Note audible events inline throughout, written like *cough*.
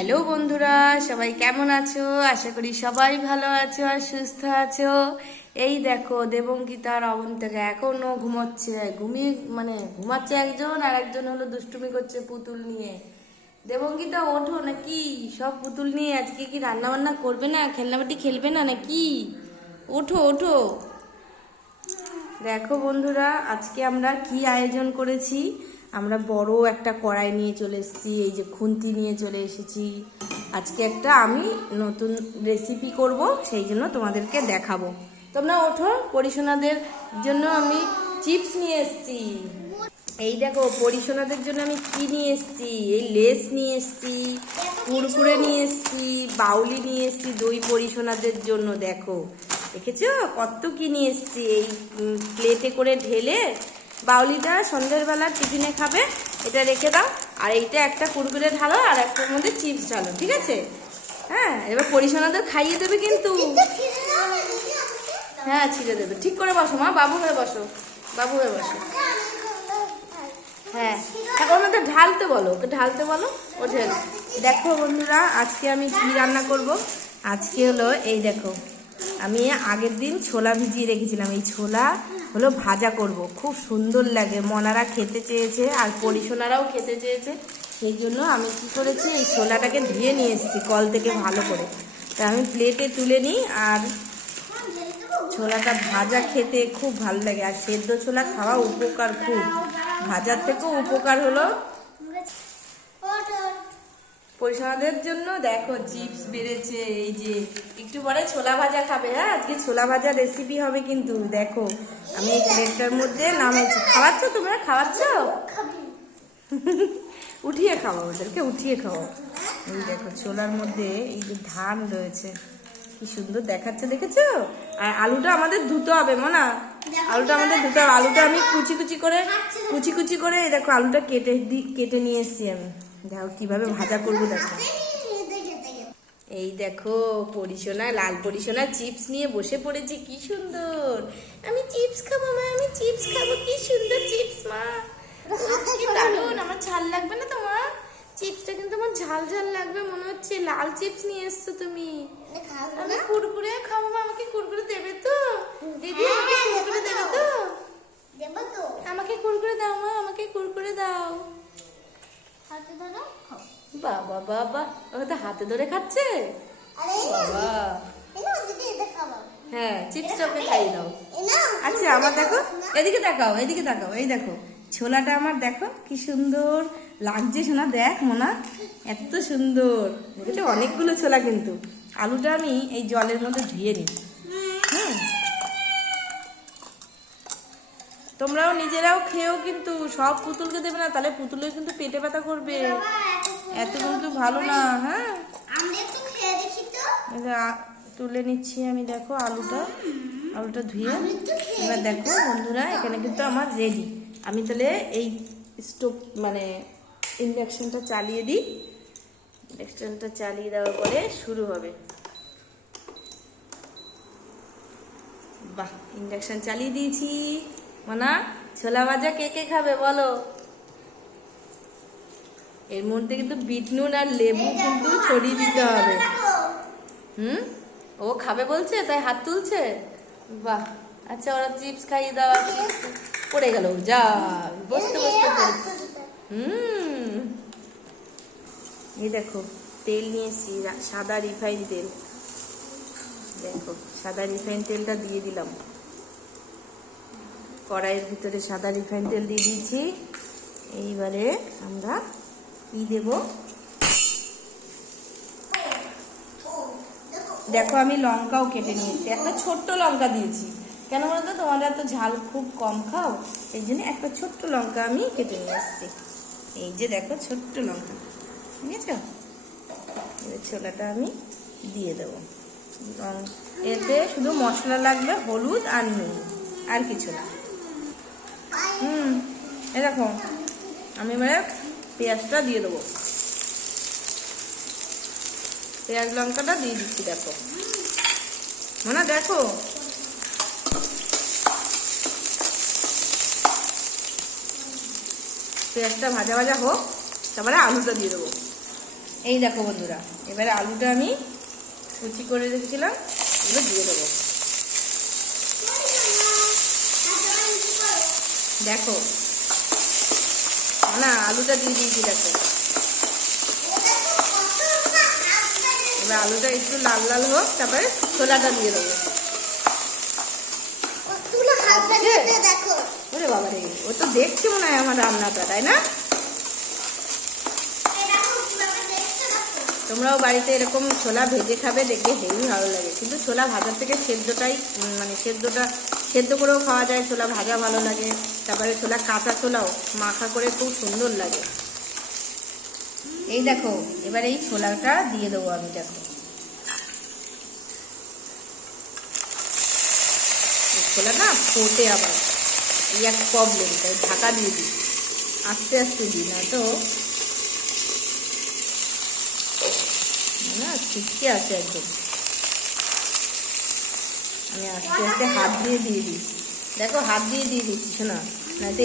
Hello বন্ধুরা, সবাই কেমন আছো? আশা করি সবাই ভালো আছো আর সুস্থ আছো। এই দেখো, দেবঙ্কিতা আর অবন্তিকা এখনও ঘুমোচ্ছে। ঘুমিয়ে মানে ঘুমাচ্ছে একজন আর একজন হলো দুষ্টুমি করছে পুতুল নিয়ে। দেবঙ্কিতা, ওঠো নাকি? সব পুতুল নিয়ে আজকে কি রান্না বান্না করবে না? খেলনাবাটি খেলবে না নাকি? ওঠো ওঠো। দেখো বন্ধুরা, আজকে আমরা কি আয়োজন করেছি? আমরা বড় একটা কড়াই নিয়ে চলে এসেছি, এই যে খুন্তি নিয়ে চলে এসেছি। আজকে একটা আমি নতুন রেসিপি করব, সেই জন্য তোমাদেরকে দেখাবো। তোমরা ওঠো পরিশোনাদের জন্য আমি চিপস নিয়ে এসেছি। এই দেখো পরিশোনাদের জন্য আমি কি নিয়ে এসেছি? এই লেস নিয়ে এসেছি, কুরকুরে নিয়ে এসেছি, বাউলি নিয়ে এসেছি, দই পরিশোনাদের জন্য, দেখো। দেখেছ? কত কি নিয়ে এসেছি? এই প্লেটে করে ঢেলে বাউলিটা সন্ধ্যের বেলা টিফিনে খাবে, এটা রেখে দাও। আর এইটা একটা কুরকুরে ঢালো আর একটার মধ্যে চিপস ঢালো, ঠিক আছে? হ্যাঁ এবার পরিশোনাদের খাইয়ে দেবে কিন্তু। হ্যাঁ ছিঁড়ে দেবে। ঠিক করে বসো মা, বাবু হয়ে বসো, বাবু হয়ে বসো। হ্যাঁ এখন ওকে ঢালতে বলো, ওকে ঢালতে বলো, ও ঢেল। দেখো বন্ধুরা, আজকে আমি কি রান্না করব? আজকে হলো এই দেখো, আমি আগের দিন ছোলা ভিজিয়ে রেখেছিলাম, এই ছোলা হলো ভাজা করব। খুব সুন্দর লাগে। মনারা খেতে চেয়েছে আর পরিশোনারাও খেতে চেয়েছে। সেই জন্য আমি কি করেছি, এই ছোলাটাকে ধুয়ে নিয়ে এসেছি কল থেকে ভালো করে। তা আমি প্লেটে তুলে নিই আর ছোলাটা ভাজা খেতে খুব ভালো লাগে। আর সেদ্ধ ছোলা খাওয়া উপকার খুব। ভাজার থেকেও উপকার হলো পরিষদের জন্য দেখো চিপস বেড়েছে, এই যে একটু পরে ছোলা ভাজা খাবে হ্যাঁ? আজকে ছোলা ভাজা রেসিপি হবে কিন্তু, দেখো, আমি এই প্লেটটার মধ্যে নামাচ্ছি খাওয়াচ্ছ তোমরা? খাওয়াচ্ছ? *laughs* উঠিয়ে খাওয়া ওদেরকে, উঠিয়ে খাওয়া। এই দেখো, ছোলার মধ্যে এই যে ধান রয়েছে, কি সুন্দর দেখাচ্ছে, দেখেছ? আর আলুটা আমাদের ধুতে হবে, মনা? আলুটা আমাদের ধুতে হবে। আলুটা আমি কুচি কুচি করে, কুচি কুচি করে দেখো, আলুটা কেটে কেটে নিয়ে এসেছি আমি। দেখো কীভাবে ভাজা করব দেখো। এই দেখো পরিশোনা লাল পরিশোনা চিপস নিয়ে বসে পড়েছে কি সুন্দর। আমি চিপস খাব মা আমি চিপস খাব কি সুন্দর চিপস মা। আমার ঝাল লাগবে না তোমার? চিপসটা কিন্তু আমার ঝাল ঝাল লাগবে মনে হচ্ছে লাল চিপস নিয়ে এসছো তুমি আমি কুরকুরে খাব মা আমাকে কুরকুরে দেবে তো দিদি আমাকে কুরকুরে দেবে তো আমাকে কুরকুরে দাও মা আমাকে কুরকুরে দাও বাবা বাবা ও তো হাতে ধরে খাচ্ছে। বাবা। হ্যাঁ চিপসটা ওকে খাইয়ে দাও। আচ্ছা আমার দেখো এদিকে দেখাও এদিকে দেখাও এই দেখো ছোলাটা আমার দেখো কি সুন্দর লাগছে শোনা দেখ মোনা এত সুন্দর। দেখেছ অনেকগুলো ছোলা কিন্তু। আলুটা আমি এই জলের মধ্যে ধুয়ে নিই। হুম। তোমরাও নিজেরাও খেয়েও কিন্তু সব পুতুলকে দেবে না তাহলে পুতুলের কিন্তু পেটে ব্যথা করবে। এত কিন্তু ভালো না হ্যাঁ? তুলে নিচ্ছি আমি দেখো আলুটা। আলুটা ধুয়ে। এবার দেখো বন্ধুরা এখানে কিন্তু আমার রেডি আমি তাহলে এই স্টোভ মানে ইন্ডাকশনটা চালিয়ে দিই। ইন্ডাকশনটা চালিয়ে দেওয়ার পরে শুরু হবে। বাহ ইন্ডাকশন চালিয়ে দিয়েছি। মানা ছোলা ভাজা কে কে খাবে বলো? এর মধ্যে কিন্তু বিট নুন আর লেবু কিন্তু ছড়িয়ে দিতে হবে। হুম? ও খাবে বলছে, তাই হাত তুলছে? বাহ আচ্ছা ওরা চিপস খাইয়ে দেওয়া পড়ে গেল, যা, বসতে বসতে হুম। এই দেখো, তেল নিয়েছি সাদা রিফাইন তেল। দেখো, সাদা রিফাইন তেলটা দিয়ে দিলাম। কড়াইয়ের ভিতরে সাদা রিফাইন তেল দিয়ে দিয়েছি। এইবারে আমরা কি দেব? দেখো, আমি লঙ্কাও কেটে নিয়েছি। একটা ছোট্ট লঙ্কা দিয়েছি। কেন বলতো তোমাদের এত ঝাল খুব কম খাও, এই জন্য একটা ছোট্ট লঙ্কা আমি কেটে নিয়ে এসেছি। এই যে দেখো, ছোট্ট লঙ্কা। ঠিক আছে? ছোলাটা আমি দিয়ে দেবো। এতে শুধু মশলা লাগবে, হলুদ আর নুন, আর কিছু না। হুম এরকম আমি এবারে পেঁয়াজটা দিয়ে দেবো। পেঁয়াজ লঙ্কাটা দিয়ে দিচ্ছি, দেখো। মনে, দেখো। পেঁয়াজটা ভাজা ভাজা হোক, তারপরে আলুটা দিয়ে দেবো। এই দেখো বন্ধুরা, এবারে আলুটা আমি কুচি করে রেখেছিলাম, এগুলো দিয়ে দেবো। দেখো না আলুটা দিয়ে দিয়েছি দেখো। এবার আলুটা একটু লাল লাল হোক তারপরে ছোলাটা দিয়ে দেবো। দেখো। ওরে বাবা রে ও তো দেখছে মনে হয় আমার রান্নাটা তাই না? তোমরাও বাড়িতে এরকম ছোলা ভেজে খাবে, দেখবে হেভি ভালো লাগে। কিন্তু ছোলা ভাজার থেকে সেদ্ধটাই মানে সেদ্ধটা, সেদ্ধ করেও খাওয়া যায়, ছোলা ভাজা ভালো লাগে। তারপরে ছোলা কাঁচা ছোলাও মাখা করে খুব সুন্দর লাগে। এই দেখো, এবার এই ছোলাটা দিয়ে দেবো আমি দেখো। ছোলা না ফোটে আবার, এই এক প্রবলেম তাই ঢাকা দিয়ে দিই। আস্তে আস্তে দিই, না তো না, ছিটকে আছে একদম। আমি আস্তে আস্তে হাত দিয়ে দিয়ে দিই। দেখো, হাত দিয়ে দিয়ে না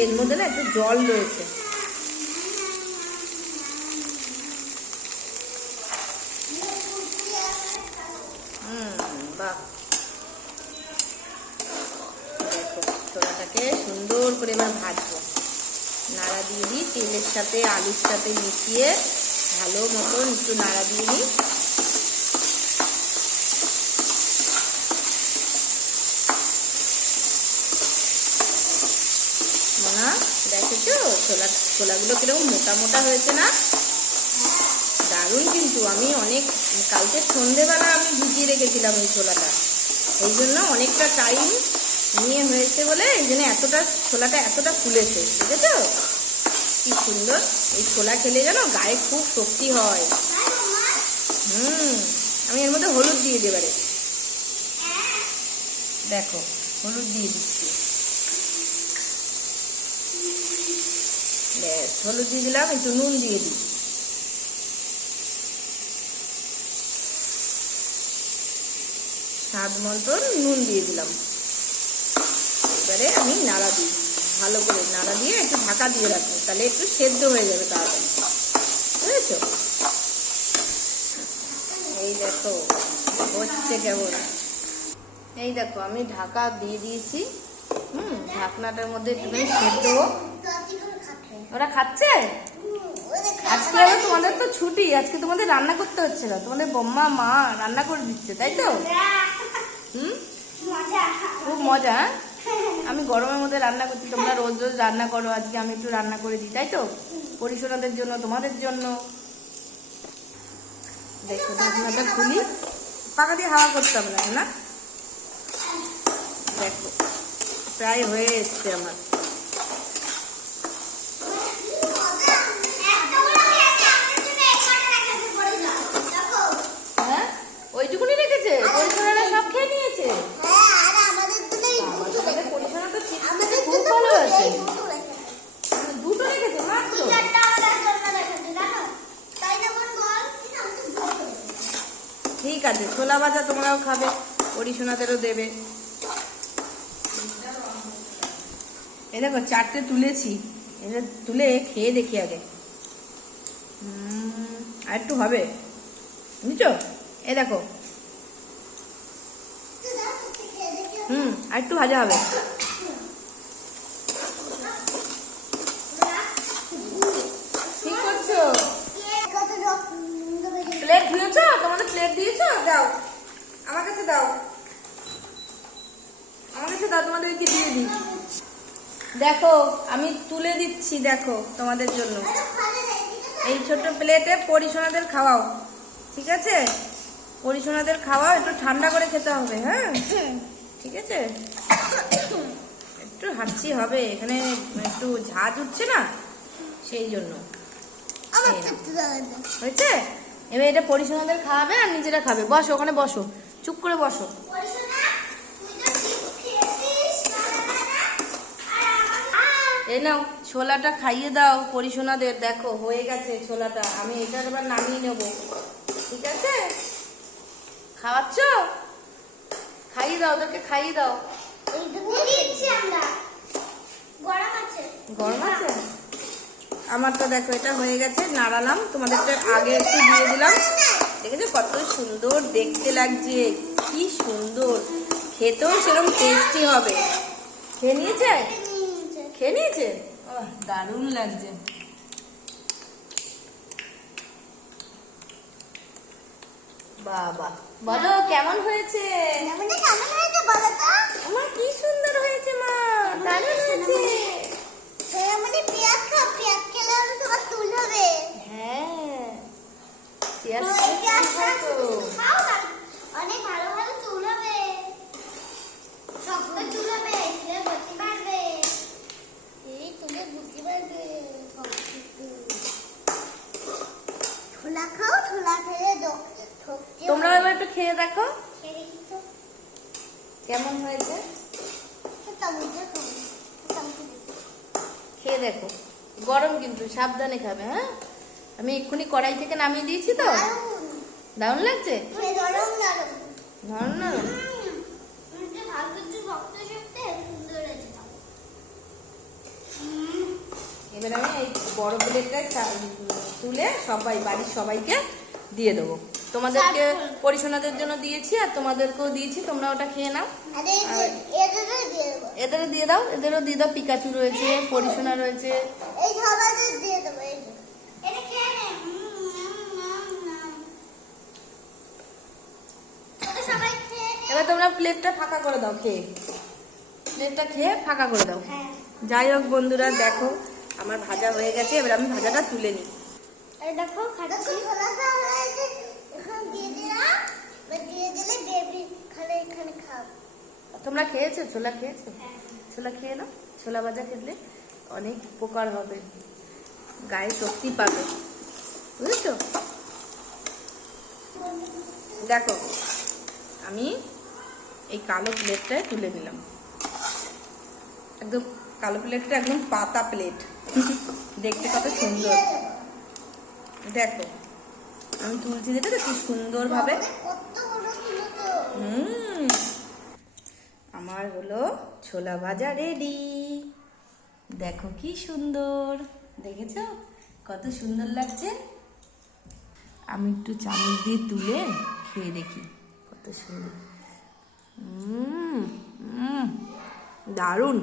এর মধ্যে না একটু জল রয়েছে। সুন্দর করে এবার ভাজবো। নাড়া দিয়ে দিই, তেলের সাথে, আলুর সাথে মিশিয়ে ভালো মতন একটু নাড়া দিয়ে নিই। মোনা, দেখেছ? ছোলা ছোলাগুলো কীরকম মোটা মোটা হয়েছে না? দারুণ কিন্তু, আমি অনেক কালকে সন্ধেবেলা আমি ভিজিয়ে রেখেছিলাম এই ছোলাটা। এই জন্য অনেকটা টাইম নিয়ে হয়েছে বলে এই জন্য এতটা ছোলাটা এতটা ফুলেছে, বুঝেছ? কি সুন্দর। এই ছোলা খেলে জানো গায়ে খুব শক্তি হয়। হুম, আমি এর মধ্যে হলুদ দিয়ে দেবারে দেখো, হলুদ দিয়ে দিচ্ছি। ব্যাস, হলুদ দিয়ে দিলাম, একটু নুন দিয়ে দিই। স্বাদ মতন নুন দিয়ে দিলাম। এবারে আমি নাড়া দিই। ভালো করে নাড়া দিয়ে একটু ঢাকা দিয়ে রাখব। তাহলে একটু সেদ্ধ হয়ে যাবে তাড়াতাড়ি বুঝেছ? এই দেখো, হচ্ছে কেমন? এই দেখো, আমি ঢাকা দিয়ে দিয়েছি। হুম, ঢাকনাটার মধ্যে একটুখানি সেদ্ধ ওরা খাচ্ছে? আজকে আবার তোমাদের তো ছুটি, আজকে তোমাদের রান্না করতে হচ্ছে না। তোমাদের বম্মা, মা রান্না করে দিচ্ছে, তাই তো? হুম? খুব মজা হ্যাঁ? আমি গরমের মধ্যে রান্না করছি, তোমরা রোজ রোজ রান্না করো, আজকে আমি একটু রান্না করে দিই, তাই তো? পরিশোনাদের জন্য, তোমাদের জন্য। দেখো, তোমাদের খুলি। পাকা দিয়ে হাওয়া করতে হবে না? দেখো, প্রায় হয়ে এসছে আমার হ্যাঁ ওইটুকুনি রেখেছে পরিশোনারা সব খেয়ে নিয়েছে আমাদের পরিশোনা তো চিপস খেতে খুব ভালোবাসে দুটো রেখেছে মাত্র ঠিক আছে, ছোলা ভাজা তোমরাও খাবে পরিশোনাদেরও দেবে। এই দেখো, চারটে তুলেছি। এটা তুলে খেয়ে দেখি আগে। আর একটু হবে। বুঝছ? এ দেখো। হুম, আর একটু ভাজা হবে ঠিক করছ প্লেট ধুয়েছো তোমাদের প্লেট দিয়েছ দাও আমার কাছে দাও আমার কাছে দাও তোমাদের ওই দিয়ে দিই দেখো, আমি তুলে দিচ্ছি, দেখো, তোমাদের জন্য। এই ছোট প্লেটে পরিসোনাদের খাওয়াও, ঠিক আছে? পরিসোনাদের খাওয়াও, একটু ঠান্ডা করে খেতে হবে হ্যাঁ? ঠিক আছে? একটু হাঁচি হবে, এখানে একটু ঝাঁজ উঠছে না? সেই জন্য। হয়েছে? এবার এটা পরিসোনাদের খাওয়াবে আর নিজেরা খাবে। বসো, ওখানে বসো। চুপ করে বসো। এই নাও ছোলাটা খাইয়ে দাও পরিশোনাদের দেখো হয়ে গেছে ছোলাটা। আমি এটা এবার নামিয়ে নেব। ঠিক আছে? খাওয়াচ্ছ? খাইয়ে দাও ওদেরকে খাইয়ে দাও। গরম আছে। আমার তো দেখো এটা হয়ে গেছে নাড়ালাম। তোমাদেরকে আগে একটু দিয়ে দিলাম। দেখেছ কত সুন্দর দেখতে লাগছে? কি সুন্দর। খেতেও সেরকম টেস্টি হবে। খেয়ে নিয়েছে? খেয়ে নিয়েছে? দারুণ লাগছে। বাবা। বলো কেমন হয়েছে? কেমন হয়েছে বলো তো? আমার কি সুন্দর হয়েছে মা? দারুণ হয়েছে। মানে পেঁয়াজ খাও পেঁয়াজ খেলে হলে তোমার তুল হবে। হ্যাঁ। পেঁয়াজ। খাও না অনেক ভালো ভালো চুল হবে শক্ত চুল হবে চুলে বুদ্ধি বাড়বে এই চুলে বুদ্ধি বাড়বে ছোলা খাও ছোলা খেলে ঠকতে তোমরা এবার একটু খেয়ে দেখো খেয়ে দেখি তো কেমন হয়েছে সেটা বুঝে খাও সেটা বুঝে দেখি। খেয়ে দেখো গরম কিন্তু সাবধানে খাবে হ্যাঁ? আমি এক্ষুনি কড়াই থেকে নামিয়ে দিয়েছি তো। দারুণ। লাগছে? নরম নরম। উম, এবার আমি এই বড় প্লেটটায় তুলে সবাই বাড়ির সবাইকে দিয়ে দেবো। তোমাদেরকে পরিশোনাদের জন্য দিয়েছি আর তোমাদেরকেও দিয়েছি তোমরা ওটা খেয়ে নাও। এদেরও দিয়ে দাও এদেরও দিয়ে দাও পিকাচু রয়েছে পরিশোনা রয়েছে। এবার তোমরা প্লেটটা ফাঁকা করে দাও খেয়ে। প্লেটটা খেয়ে ফাঁকা করে দাও। হ্যাঁ। যাই হোক বন্ধুরা দেখো আমার ভাজা হয়ে গেছে এবার আমি ভাজাটা তুলে নিই। দেখো খাচ্ছি ছোলা খাওয়া হয়েছে এখন দিয়ে দিলাম এবার দিয়ে দিলে বেবি খালে এখানে তোমরা খেয়েছো? ছোলা খেয়েছো? ছোলা খেয়ে নাও। ছোলা ভাজা খেলে অনেক উপকার হবে। গায়ে শক্তি পাবে। বুঝেছ? দেখো আমি এই কালো প্লেটটায় তুলে নিলাম। একদম কালো প্লেটটা একদম পাতা প্লেট। দেখতে কত সুন্দর। দেখো আমি তুলছি দেখে তো কি সুন্দরভাবে। হুম। আমার হলো ছোলা ভাজা রেডি দেখো কি সুন্দর। দেখেছ? কত সুন্দর লাগছে। আমি একটু চামচ দিয়ে তুলে খেয়ে দেখি। কত সুন্দর। দারুণ।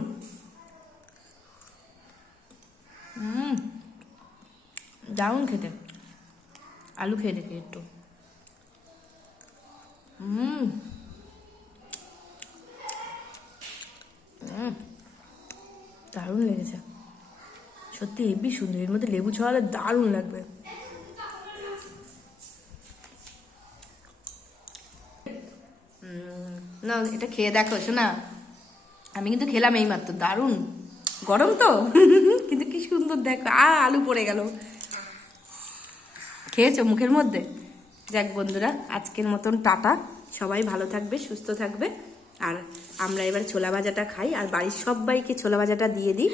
দারুণ খেতে। আলু খেয়ে দেখি একটু। হুম উম, দারুণ লেগেছে সত্যি হেবি সুন্দর, এর মধ্যে লেবু ছড়ালে দারুণ লাগবে। না, এটা খেয়ে দেখো, শোনা। আমি কিন্তু খেলাম এই মাত্র দারুণ। গরম তো? *laughs* কিন্তু কি সুন্দর দেখো আ আলু পড়ে গেল। খেয়েছো মুখের মধ্যে? যাক বন্ধুরা, আজকের মতন টাটা। সবাই ভালো থাকবে, সুস্থ থাকবে। আর আমরা এবার ছোলা ভাজাটা খাই, আর বাড়ির সবাইকে ছোলা ভাজাটা দিয়ে দিই।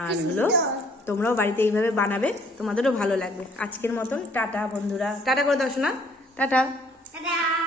আর হলো তোমরাও বাড়িতে এইভাবে বানাবে তোমাদেরও ভালো লাগবে। আজকের মতন টাটা বন্ধুরা। টাটা করে দাও শোনা টাটা। টাটা